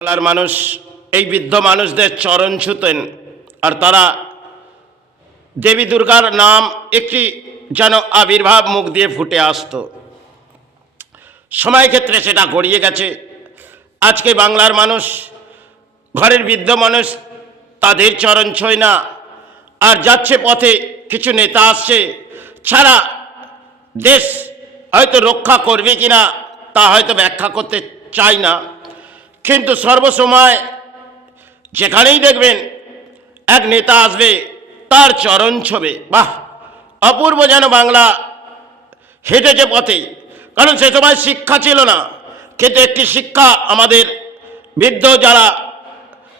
বাংলার মানুষ এই বৃদ্ধ মানুষদের চরণ ছুতেন আর তারা দেবী দুর্গার নাম একটি যেন আবির্ভাব মুখ দিয়ে ফুটে আসতো। সময় ক্ষেত্রে সেটা গড়িয়ে গেছে। আজকে বাংলার মানুষ ঘরের বৃদ্ধ মানুষ তাদের চরণ ছোঁয় না, আর যাচ্ছে পথে কিছু নেতা আসছে, ছাড়া দেশ হয়তো রক্ষা করবে কিনা তা হয়তো ব্যাখ্যা করতে চাই না, কিন্তু সর্বসময় যেখানেই দেখবেন এক নেতা আসবে তার চরণ ছোবে। বাহ, অপূর্ব যেন বাংলা হেঁটেছে পথে। কারণ সে সময় শিক্ষা ছিল না, কিন্তু একটি শিক্ষা আমাদের বৃদ্ধ যারা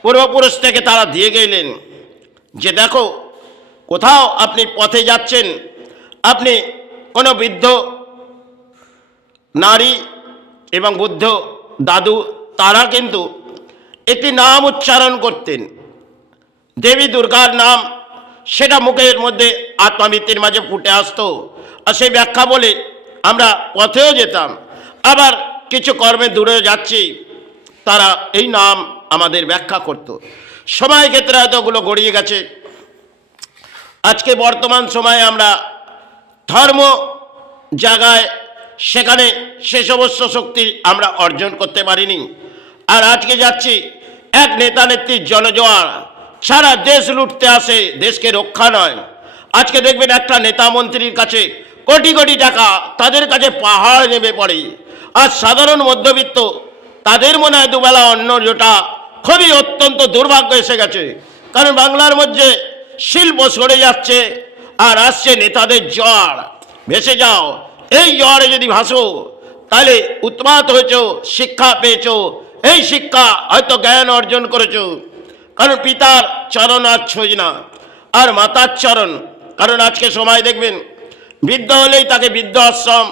পূর্বপুরুষ থেকে তারা দিয়ে গেলেন যে দেখো, কোথাও আপনি পথে যাচ্ছেন, আপনি কোনো বৃদ্ধ নারী এবং বৃদ্ধ দাদু তারা কিন্তু একটি নাম উচ্চারণ করতেন, দেবী দুর্গার নাম, সেটা মুখের মধ্যে আত্মাবৃত্তির মাঝে ফুটে আসতো। আর সেই ব্যাখ্যা বলে আমরা পথেও যেতাম, আবার কিছু কর্মে দূরে যাচ্ছি, তারা এই নাম আমাদের ব্যাখ্যা করত। সময় ক্ষেত্রে হয়তো ওগুলো গড়িয়ে গেছে। আজকে বর্তমান সময়ে আমরা ধর্ম জায়গায় সেখানে সে সমস্ত শক্তি আমরা অর্জন করতে পারিনি। আর আজকে যাচ্ছি এক নেতা নেত্রীর জনজোয়ার, সারা দেশ লুটতে আসে, দেশকে রক্ষা নয়। আজকে দেখবেন একটা নেতা মন্ত্রীর কাছে কোটি কোটি টাকা, তাদের কাছে পাহাড় নেমে পড়ে। আর সাধারণ মধ্যবিত্ত তাদের মনে হয় দুবেলা অন্ন জোটা খুবই অত্যন্ত দুর্ভাগ্য এসে গেছে। কারণ বাংলার মধ্যে শিল্প সরে যাচ্ছে আর আসছে নেতাদের জ্বর। ভেসে যাও, এই জ্বরে যদি ভাসো তাহলে উন্মাদ হয়েছো, শিক্ষা পেয়েছো, এই শিক্ষা হয়তো জ্ঞান অর্জন করেছো। কারণ পিতার চরণ আর ছোঁয় না, আর মাতার চরণ। কারণ আজকে সময় দেখবেন বৃদ্ধ হলেই তাকে বৃদ্ধ আশ্রম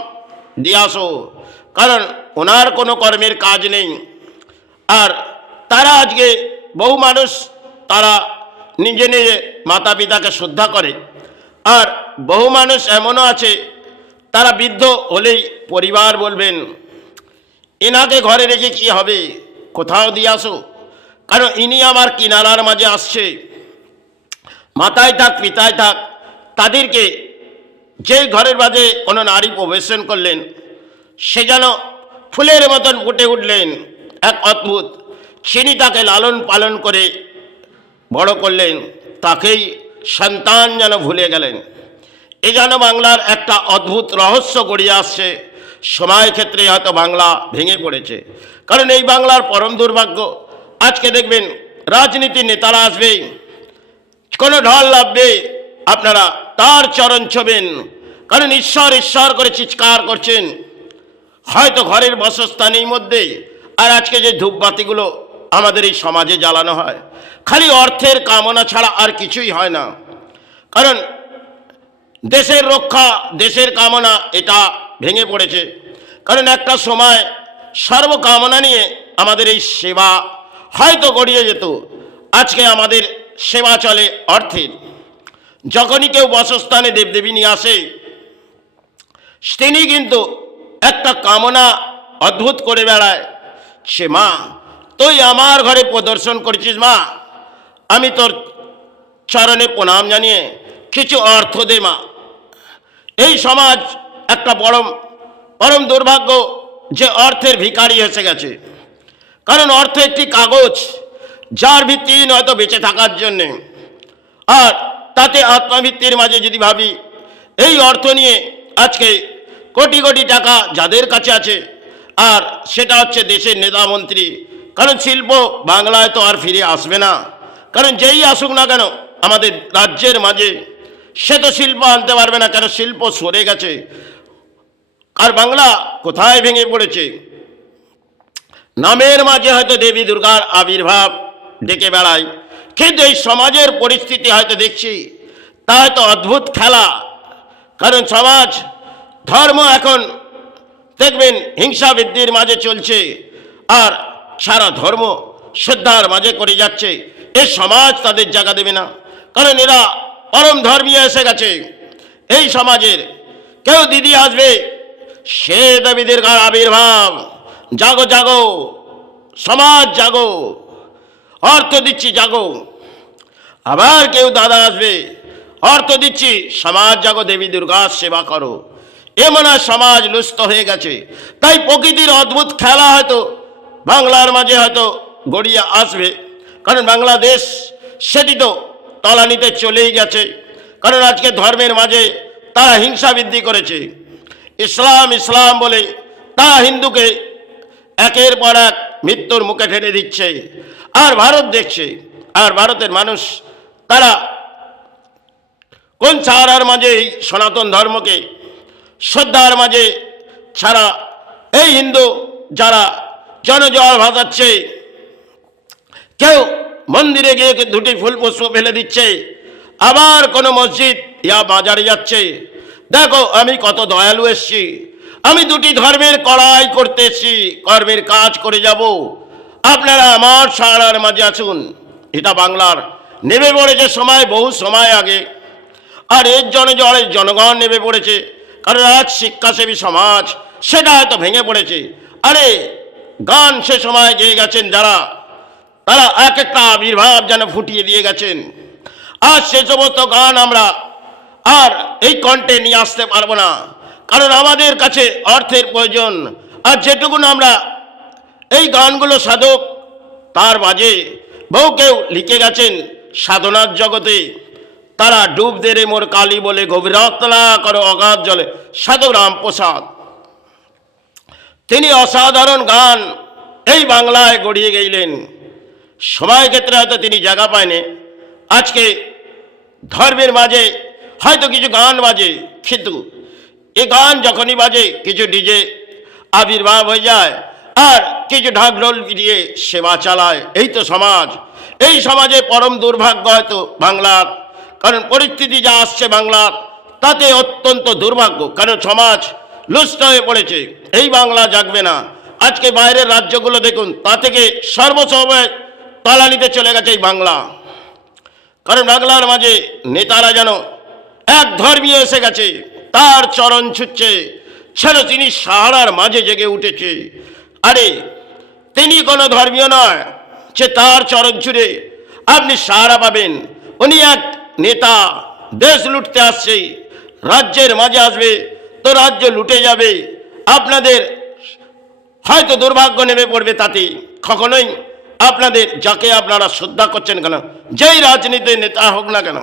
দিয়ে আসো, কারণ ওনার কোনো কর্মের কাজ নেই। আর তারা আজকে বহু মানুষ তারা নিজে নিজে মাতা পিতাকে শ্রদ্ধা করে, আর বহু মানুষ এমনও আছে তারা বৃদ্ধ হলেই পরিবার বলবেন এনাকে ঘরে রেখে কি হবে, কোথাও দিয়ে আসো, কারণ ইনি আমার কিনারার মাঝে আসছে। মাতায় থাক পিতায় থাক, তাদেরকে যে ঘরের মাঝে কোনো নারী প্রবেশন করলেন সে যেন ফুলের মতন ফুটে উঠলেন, এক অদ্ভুত। তিনি তাকে লালন পালন করে বড় করলেন, তাকেই সন্তান যেন ভুলে গেলেন। এ যেন বাংলার একটা অদ্ভুত রহস্য গড়িয়ে আসছে। সময় ক্ষেত্রে হয়তো বাংলা ভেঙে পড়েছে। কারণ এই বাংলার পরম দুর্ভাগ্য, আজকে দেখবেন রাজনীতির নেতারা আসবে, কোনো ঢল লাভবে, আপনারা তার চরণ ছোবেন। কারণ ঈশ্বর ঈশ্বর করে চিৎকার করছেন, হয়তো ঘরের বাসস্থানের মধ্যে। আর আজকে যে ধূপবাতিগুলো আমাদের এই সমাজে জ্বালানো হয়, খালি অর্থের কামনা ছাড়া আর কিছুই হয় না। কারণ দেশের রক্ষা, দেশের কামনা এটা ভেঙে পড়েছে। কারণ একটা সময় সর্বকামনা নিয়ে আমাদের এই সেবা হয়তো গড়িয়ে যেত। আজকে আমাদের সেবা চলে অর্থের। যখনই কেউ বাসস্থানে দেবদেবী নিয়ে আসে, তিনি কিন্তু একটা কামনা অদ্ভুত করে বেড়ায়, সে মা তুই আমার ঘরে প্রদর্শন করেছিস, মা আমি তোর চরণে প্রণাম জানিয়ে কিছু অর্থ দে মা। এই সমাজ একটা পরম দুর্ভাগ্য যে অর্থের ভিখারি এসে গেছে। কারণ অর্থ একটি কাগজ, যার ভিত্তিহীন হয়তো বেঁচে থাকার জন্যে। আর তাতে আত্মাভিত্তির মাঝে যদি ভাবি, এই অর্থ নিয়ে আজকে কোটি কোটি টাকা যাদের কাছে আছে, আর সেটা হচ্ছে দেশের নেতা মন্ত্রী। কারণ শিল্প বাংলায় তো আর ফিরে আসবে না। কারণ যেই আসুক না কেন আমাদের রাজ্যের মাঝে, সে তো শিল্প আনতে পারবে না, কেন শিল্প সরে গেছে। আর বাংলা কোথায় ভেঙে পড়েছে? নামের মাঝে হয়তো দেবী দুর্গার আবির্ভাব ডেকে বেড়ায়, কিন্তু এই সমাজের পরিস্থিতি হয়তো দেখছি তা হয়তো অদ্ভুত খেলা। কারণ সমাজ ধর্ম এখন দেখবেন হিংসা বৃদ্ধির মাঝে চলছে, আর সারা ধর্ম শ্রদ্ধার মাঝে করে যাচ্ছে। এ সমাজ তাদের জায়গা দেবে না, কারণ এরা পরম ধর্মীয় এসে গেছে। এই সমাজের কেউ দিদি আসবে, সে দেবী দুর্গার আবির্ভাব, জাগো জাগো, সমাজ জাগো, অর্থ দিচ্ছি জাগো। আবার কেউ দাদা আসবে, অর্থ দিচ্ছি সমাজ জাগো, দেবী দুর্গার সেবা করো। এমন আর সমাজ লুস্থ হয়ে গেছে। তাই প্রকৃতির অদ্ভুত খেলা হয়তো বাংলার মাঝে হয়তো গড়িয়ে আসবে, কারণ বাংলাদেশ সেটি তো তলানিতে চলেই গেছে। কারণ আজকে ধর্মের মাঝে তারা হিংসা বৃদ্ধি করেছে। ইসলাম ইসলাম বলে তারা হিন্দুকে একের পর এক মৃত্যুর মুখে ঠেলে দিচ্ছে। আর ভারত দেখছে, আর ভারতের মানুষ তারা কোন ছাড়ার মাঝে এই সনাতন ধর্মকে শ্রদ্ধার মাঝে ছাড়া এই হিন্দু যারা জনজল ভাসাচ্ছে, কেউ মন্দিরে গিয়ে দুটি ফুলপুষ্প ফেলে দিচ্ছে, আবার কোনো মসজিদ ইয়া বাজারে যাচ্ছে। দেখো আমি কত দয়ালু এসছি, আমি দুটি ধর্মের কড়াই করতে এসছি, কর্মের কাজ করে যাব, আপনারা আমার সারার মাঝে আসুন। এটা বাংলার নেমে পড়েছে সময়, বহু সময় আগে। আর এর জনগণ নেমে পড়েছে, কারণ আজ শিক্ষাসেবী সমাজ সেটা হয়তো ভেঙে পড়েছে। আরে গান সে সময় গেয়ে গেছেন যারা, তারা এক একটা আবির্ভাব যেন ফুটিয়ে দিয়ে গেছেন। আর সে সমস্ত গান আমরা আর এই কণ্ঠে নিয়ে আসতে পারবো না, কারণ আমাদের কাছে অর্থের প্রয়োজন। আর যেটুকুন আমরা এই গানগুলো সাধক তার মাঝে বহু কেউ লিখে গেছেন সাধনার জগতে, তারা ডুব দে রে মোর কালী বলে গভীরতলা করো অগাধ জলে, সাধু রামপ্রসাদ তিনি অসাধারণ গান এই বাংলায় গড়িয়ে গেলেন। সময় ক্ষেত্রে হয়তো তিনি জায়গা পায়নি। আজকে ধর্মের মাঝে হয়তো কিছু গান বাজে, কিন্তু এ গান যখনই বাজে কিছু ডিজে আবির্ভাব হয়ে যায়, আর কিছু ঢাকঢোল দিয়ে সেবা চালায়। এই তো সমাজ, এই সমাজে পরম দুর্ভাগ্য হয়তো বাংলার, কারণ পরিস্থিতি যা আসছে বাংলার তাতে অত্যন্ত দুর্ভাগ্য। কারণ সমাজ লুষ্ট হয়ে পড়েছে, এই বাংলা জাগবে না। আজকে বাইরের রাজ্যগুলো দেখুন, তা থেকে সর্বসময় তলানিতে চলে গেছে এই বাংলা। কারণ বাংলার মাঝে নেতারা যেন এক ধর্মীয় এসে গেছে, তার চরণ ছুটছে, ছেড়ে তিনি সাহারার মাঝে জেগে উঠেছে। আরে তিনি কোনো ধর্মীয় নয়, সে তার চরণ ছুঁড়ে আপনি সাহারা পাবেন। উনি এক নেতা, দেশ লুটতে আসছে, রাজ্যের মাঝে আসবে তো রাজ্য লুটে যাবে। আপনাদের হয়তো দুর্ভাগ্য নেমে পড়বে, তাতে কখনোই আপনাদের যাকে আপনারা শ্রদ্ধা করছেন কেন, যেই রাজনীতির নেতা হোক না কেন,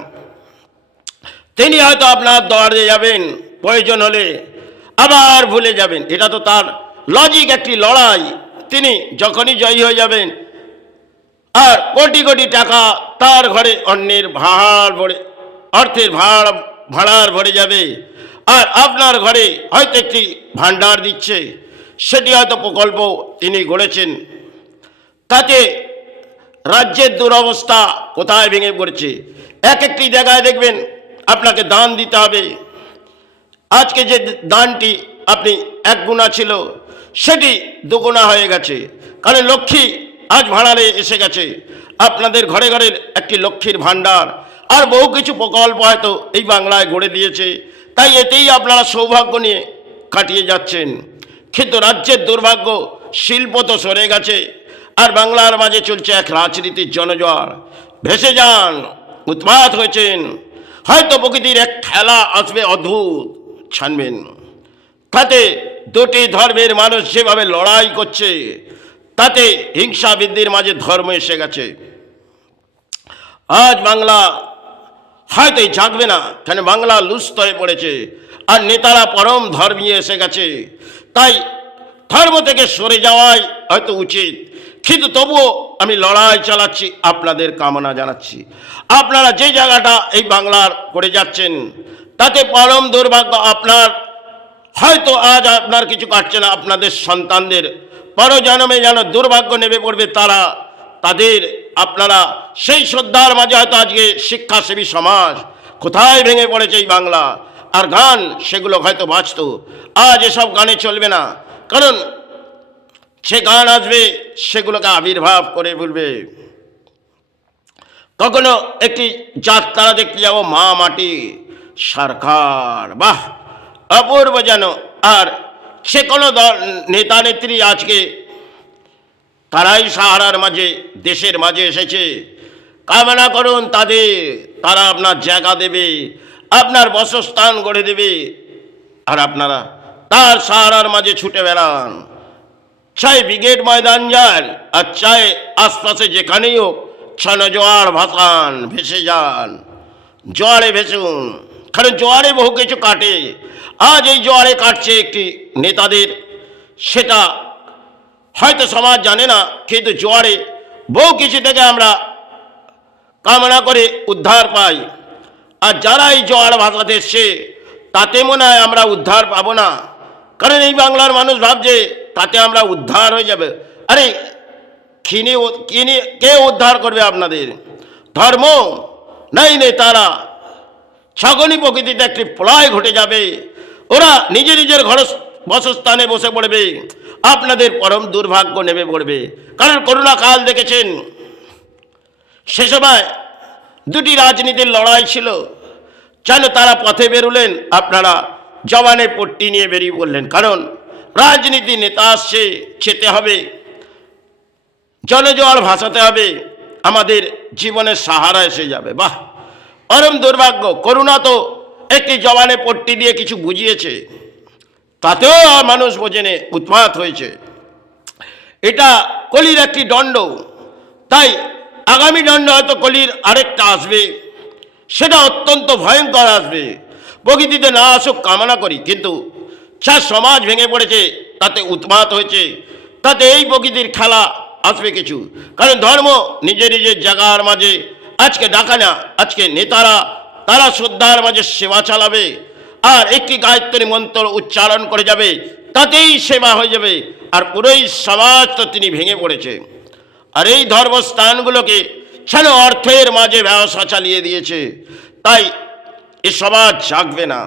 তিনি হয়তো আপনার দৌড়ে যাবেন, প্রয়োজন হলে আবার ভুলে যাবেন। এটা তো তার লজিক, একটি লড়াই। তিনি যখনই জয়ী হয়ে যাবেন আর কোটি কোটি টাকা তার ঘরে অন্যের ভাড় ভরে, অর্থের ভাড়ার ভরে যাবে। আর আপনার ঘরে হয়তো একটি ভাণ্ডার দিচ্ছে, সেটি হয়তো প্রকল্প তিনি গড়েছেন। তাতে রাজ্যের দুরবস্থা কোথায় ভেঙে পড়ছে। এক একটি জায়গায় দেখবেন আপনাকে দান দিতে হবে। আজকে যে দানটি আপনি এক গুণা ছিল, সেটি দুগুণা হয়ে গেছে, কারণ লক্ষ্মী আজ ভাড়ারে এসে গেছে। আপনাদের ঘরে ঘরে একটি লক্ষ্মীর ভাণ্ডার আর বহু কিছু প্রকল্প হয়তো এই বাংলায় গড়ে দিয়েছে। তাই এতেই আপনারা সৌভাগ্য নিয়ে কাটিয়ে যাচ্ছেন। কিন্তু রাজ্যের দুর্ভাগ্য, শিল্প তো সরে গেছে, আর বাংলার মাঝে চলছে এক রাজনীতির জনজোয়ার। ভেসে যান, উৎপাত হয়েছেন, হয়তো প্রকৃতির এক খেলা আসবে অদ্ভুত, ছানবেন। তাতে দুটি ধর্মের মানুষ যেভাবে লড়াই করছে, তাতে হিংসা বৃদ্ধির মাঝে ধর্ম এসে গেছে। আজ বাংলা হয়তো জাগবে না, কেন বাংলা লুস্থ হয়ে পড়েছে, আর নেতারা পরম ধর্মীয় এসে গেছে। তাই ধর্ম থেকে সরে যাওয়াই হয়তো উচিত। কিন্তু তবুও আমি লড়াই চালাচ্ছি, আপনাদের কামনা জানাচ্ছি। আপনারা যে জায়গাটা এই বাংলার করে যাচ্ছেন, তাতে পরম দুর্ভাগ্য। আপনার হয়তো আজ আপনার কিছু কাটছে না, আপনাদের সন্তানদের পরজন্মে যেন দুর্ভাগ্য নেমে পড়বে। তাদের আপনারা সেই শ্রদ্ধার মাঝে হয়তো আজকে শিক্ষাসেবী সমাজ কোথায় ভেঙে পড়েছে এই বাংলা। আর গান সেগুলো হয়তো বাঁচত, আজ এসব গানে চলবে না, কারণ সে গান আসবে সেগুলোকে আবির্ভাব করে বলবে। কখনো একটি যাত্রা দেখতে যাবো, মা মাটি সরকার, বাহ অপূর্ব যেন। আর সে কোনো নেতা নেত্রী আজকে তারাই সাহারার মাঝে, দেশের মাঝে এসেছে। কামনা করুন তাদের, তারা আপনার জায়গা দেবে, আপনার বাসস্থান গড়ে দেবে, আর আপনারা তার সাহারার মাঝে ছুটে বেড়ান। চাই ব্রিগেড ময়দান যান, আর চাই আশপাশে যেখানেই হোক ছন জোয়ার ভাসান, ভেসে যান, জোয়ারে ভেসুন। কারণ জোয়ারে বহু কিছু কাটে। আজ এই জোয়ারে কাটছে একটি নেতাদের, সেটা হয়তো সমাজ জানে না, কিন্তু জোয়ারে বহু কিছু থেকে আমরা কামনা করে উদ্ধার পাই। আর যারা এই জোয়ার ভাসাতে এসছে, তাতে মনে হয় আমরা উদ্ধার পাবো না। কারণ এই বাংলার মানুষ ভাবছে তাতে আমরা উদ্ধার হয়ে যাবে। আরে কে উদ্ধার করবে আপনাদের? ধর্ম নাই তারা। ছাগনি প্রকৃতিতে একটি প্রলয় ঘটে যাবে, ওরা নিজের নিজের ঘর বাসস্থানে বসে পড়বে, আপনাদের পরম দুর্ভাগ্য নেমে পড়বে। কারণ করোনা কাল দেখেছেন, সে সময় দুটি রাজনীতির লড়াই ছিল। যেন তারা পথে বেরোলেন, আপনারা জবানে পট্টি নিয়ে বেরিয়ে পড়লেন। কারণ রাজনীতি নেতা আসছে, যেতে হবে, জনজোয়ার ভাসাতে হবে, আমাদের জীবনের সাহারা এসে যাবে। বাহ, পরম দুর্ভাগ্য। করোনা তো একটি জবানে পট্টি দিয়ে কিছু বুঝিয়েছে, তাতেও মানুষ বোঝেনে, উৎপাত হয়েছে। এটা কলির একটি দণ্ড। তাই আগামী দণ্ড হয়তো কলির আরেকটা আসবে, সেটা অত্যন্ত ভয়ঙ্কর আসবে। প্রকৃতিতে না আসুক কামনা করি, কিন্তু যা সমাজ ভেঙে পড়েছে, তাতে উৎপাত হয়েছে, তাতে এই প্রকৃতির খেলা আসবে কিছু। কারণ ধর্ম নিজের নিজের জায়গার মাঝে আজকে ডাকা না, আজকে নেতারা তারা শ্রদ্ধার মাঝে সেবা চালাবে, আর একটি গায়ত্রী মন্ত্র উচ্চারণ করে যাবে, তাতেই সেবা হয়ে যাবে। আর পুরোই সমাজ তো তিনি ভেঙে পড়েছে। আর এই ধর্মস্থানগুলোকে যেন অর্থের মাঝে ব্যবসা চালিয়ে দিয়েছে। তাই এ সমাজ জাগবে না,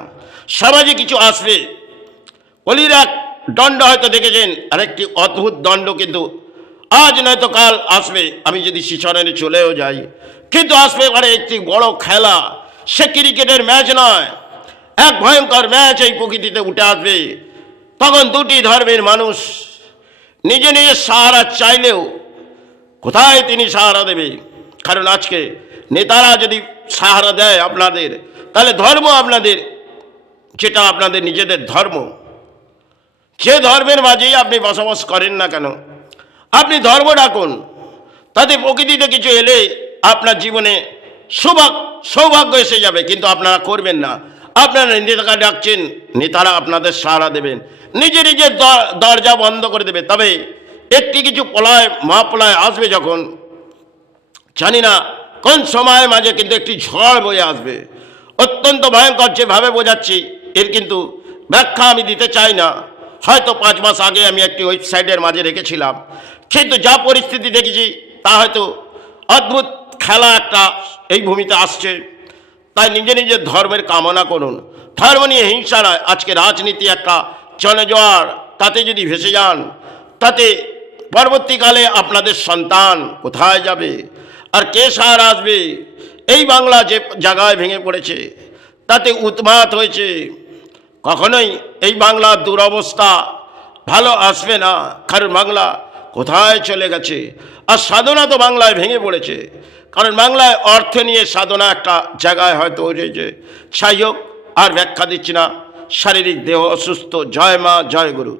সমাজে কিছু আসবে। কলির এক দণ্ড হয়তো দেখেছেন, আরেকটি অদ্ভুত দণ্ড কিন্তু আজ নয়তো কাল আসবে। আমি যদি শিশরে চলেও যাই, কিন্তু আসবে পারে একটি বড় খেলা। সে ক্রিকেটের ম্যাচ নয়, এক ভয়ঙ্কর ম্যাচ এই প্রকৃতিতে উঠে আসবে। তখন দুটি ধর্মের মানুষ নিজে নিজের সাহারা চাইলেও কোথায় তিনি সাহারা দেবে? কারণ আজকে নেতারা যদি সাহারা দেয় আপনাদের, তাহলে ধর্ম আপনাদের, যেটা আপনাদের নিজেদের ধর্ম, যে ধর্মের মাঝেই আপনি বসবাস করেন না কেন, আপনি ধর্ম ডাকুন, তাতে প্রকৃতিতে কিছু এলে আপনার জীবনে সৌভাগ্য এসে যাবে। কিন্তু আপনারা করবেন না, আপনারা নেতাকে ডাকছেন, নেতারা আপনাদের সাহারা দেবেন, নিজে নিজের দরজা বন্ধ করে দেবে। তবে একটি কিছু মহাপ্রলয় আসবে যখন, জানি না কোন সময়ের মাঝে, কিন্তু একটি ঝড় বয়ে আসবে, অত্যন্ত ভয়ঙ্কর। যেভাবে বোঝাচ্ছি এর কিন্তু ব্যাখ্যা আমি দিতে চাই না। হয়তো 5 মাস আগে আমি একটি ওয়েবসাইটের মাঝে রেখেছিলাম, কিন্তু যা পরিস্থিতি দেখেছি তা হয়তো অদ্ভুত খেলা একটা এই ভূমিতে আসছে। তাই নিজে নিজের ধর্মের কামনা করুন। ধর্ম নিয়ে হিংসা নয়। আজকে রাজনীতি একটা জনজোয়ার, তাতে যদি ভেসে যান, তাতে পরবর্তীকালে আপনাদের সন্তান কোথায় যাবে, আর কে সাহারা আসবে? এই বাংলা যে জায়গায় ভেঙে পড়েছে, তাতে উৎমাত হয়েছে। কখনোই এই বাংলার দুরবস্থা ভালো আসবে না, কারণ বাংলা কোথায় চলে গেছে। আর সাধনা তো বাংলায় ভেঙে পড়েছে, কারণ বাংলায় অর্থ নিয়ে সাধনা একটা জায়গায় হয়তো উঠেছে। যাই হোক, আর ব্যাখ্যা দিচ্ছি না, শারীরিক দেহ অসুস্থ। জয় মা, জয় গুরু।